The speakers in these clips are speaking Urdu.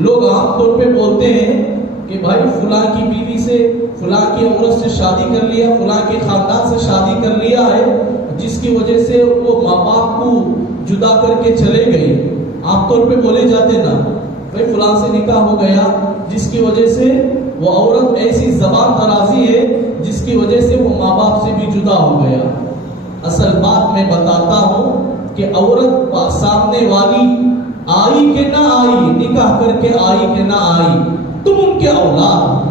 لوگ عام طور پہ بولتے ہیں کہ بھائی فلاں کی بیوی سے، فلاں کی عورت سے شادی کر لیا، فلاں کے خاندان سے شادی کر لیا ہے، جس کی وجہ سے وہ ماں باپ کو جدا کر کے چلے گئی۔ عام طور پہ بولے جاتے نا بھائی فلاں سے نکاح ہو گیا، جس کی وجہ سے وہ عورت ایسی زبان درازی ہے جس کی وجہ سے وہ ماں باپ سے بھی جدا ہو گیا۔ اصل بات میں بتاتا ہوں کہ عورت سامنے والی آئی کہ نہ آئی، نکاح کر کے آئی کہ نہ آئی، تم ان کے اولاد،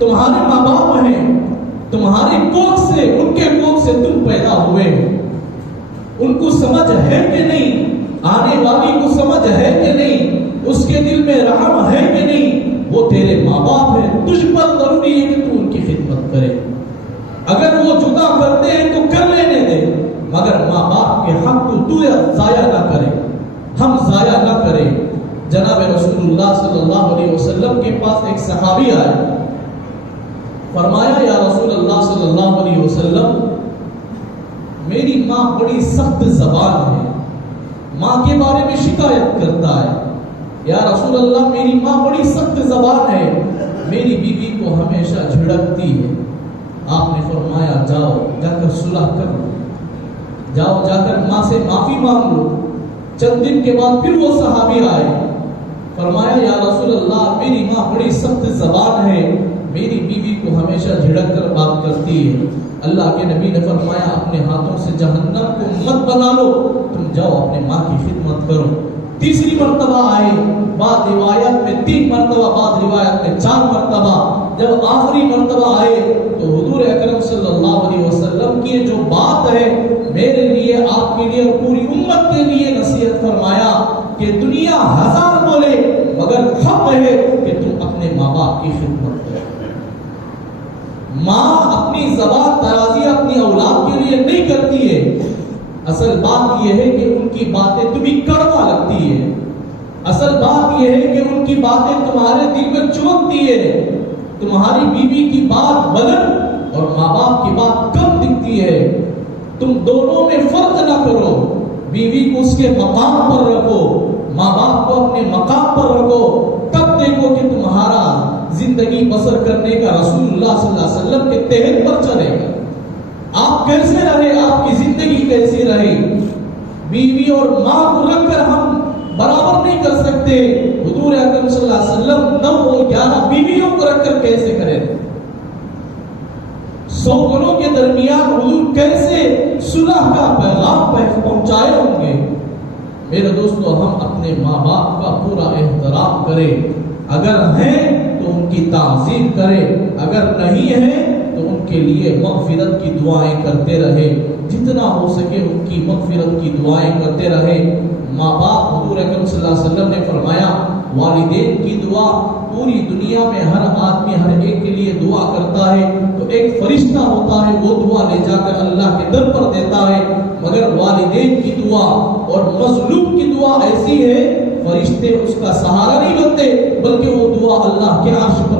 تمہارے ماں باپ ہیں، تمہاری کوکھ سے، ان کے کوکھ سے تم پیدا ہوئے، ان کو سمجھ ہے کہ نہیں، آنے والی کو سمجھ ہے کہ نہیں، اس کے دل میں رحم ہے کہ نہیں، وہ تیرے ماں باپ ہیں، تجھ پر ضروری ہے کہ تو ان کی خدمت کرے۔ اگر وہ جدا کرتے ہیں تو کر لینے دے، مگر ماں باپ کے حق کو تو ضائع نہ کرے، ہم ضائع نہ کریں۔ جناب رسول اللہ صلی اللہ علیہ وسلم کے پاس ایک صحابی آئے، فرمایا یا رسول اللہ صلی اللہ علیہ وسلم، میری ماں بڑی سخت زبان ہے، ماں کے بارے میں شکایت کرتا ہے۔ یا رسول اللہ میری ماں بڑی سخت زبان ہے، میری بیوی کو ہمیشہ جھڑکتی ہے۔ آپ نے فرمایا جاؤ جا کر صلح کر لو، جاؤ جا کر ماں سے معافی مانگ لو۔ چند دن کے بعد پھر وہ صحابی آئے، فرمایا یا رسول اللہ میری ماں بڑی سخت زبان ہے، میری بیوی کو ہمیشہ جھڑک کر بات کرتی ہے۔ اللہ کے نبی نے فرمایا اپنے ہاتھوں سے جہنم کو مت بنا لو، تم جاؤ اپنے ماں کی خدمت کرو۔ تیسری مرتبہ آئے، بعض روایت میں 3 مرتبہ، بعض روایت میں 4 مرتبہ۔ جب آخری مرتبہ آئے تو حضور اکرم صلی اللہ علیہ وسلم کی جو بات ہے میرے لیے، آپ کے لیے اور پوری امت کے لیے نصیحت فرمایا کہ دنیا 1000 بولے مگر حق ہے کہ تم اپنے ماں باپ کی خدمت کرو۔ ماں اپنی زبان درازی اپنی اولاد کے لیے نہیں کرتی ہے، اصل بات یہ ہے کہ ان کی باتیں تمہیں کڑوا لگتی ہے، اصل بات یہ ہے کہ ان کی باتیں تمہارے دل میں چبھتی ہے۔ تمہاری بیوی کی بات بلند اور ماں باپ کی بات کم دکھتی ہے، تم دونوں میں فرق نہ کرو، بیوی کو اس کے مقام پر رکھو، ماں باپ کو اپنے مقام پر رکھو، تب دیکھو کہ تمہارا زندگی بسر کرنے کا رسول اللہ صلی اللہ علیہ وسلم کے تحت پر چلے گا۔ آپ کیسے رہے، آپ کی زندگی کیسی رہے، بیوی اور ماں کو رکھ کر ہم برابر نہیں کر سکتے۔ حضور اکرم صلی اللہ علیہ وسلم 9 اور 11 بیویوں کو رکھ کر کیسے کریں، 100 گھروں کے درمیان حضور کیسے صلح کا پیغام پہنچائے ہوں گے۔ میرے دوستو، ہم اپنے ماں باپ کا پورا احترام کریں، اگر ہیں تو ان کی تعظیم کریں، اگر نہیں ہیں تو ان کے لیے مغفرت کی دعائیں کرتے رہے، جتنا ہو سکے ان کی مغفرت کی دعائیں کرتے رہے۔ ماں باپ، حضور اکرم صلی اللہ علیہ وسلم نے فرمایا والدین کی دعا پوری دنیا میں ہر آدمی ہر ایک کے لیے دعا کرتا ہے تو ایک فرشتہ ہوتا ہے وہ دعا لے جا کر اللہ کے در پر دیتا ہے، مگر والدین کی دعا اور مظلوم کی دعا ایسی ہے فرشتے اس کا سہارا نہیں بنتے بلکہ وہ دعا اللہ کے عرش پر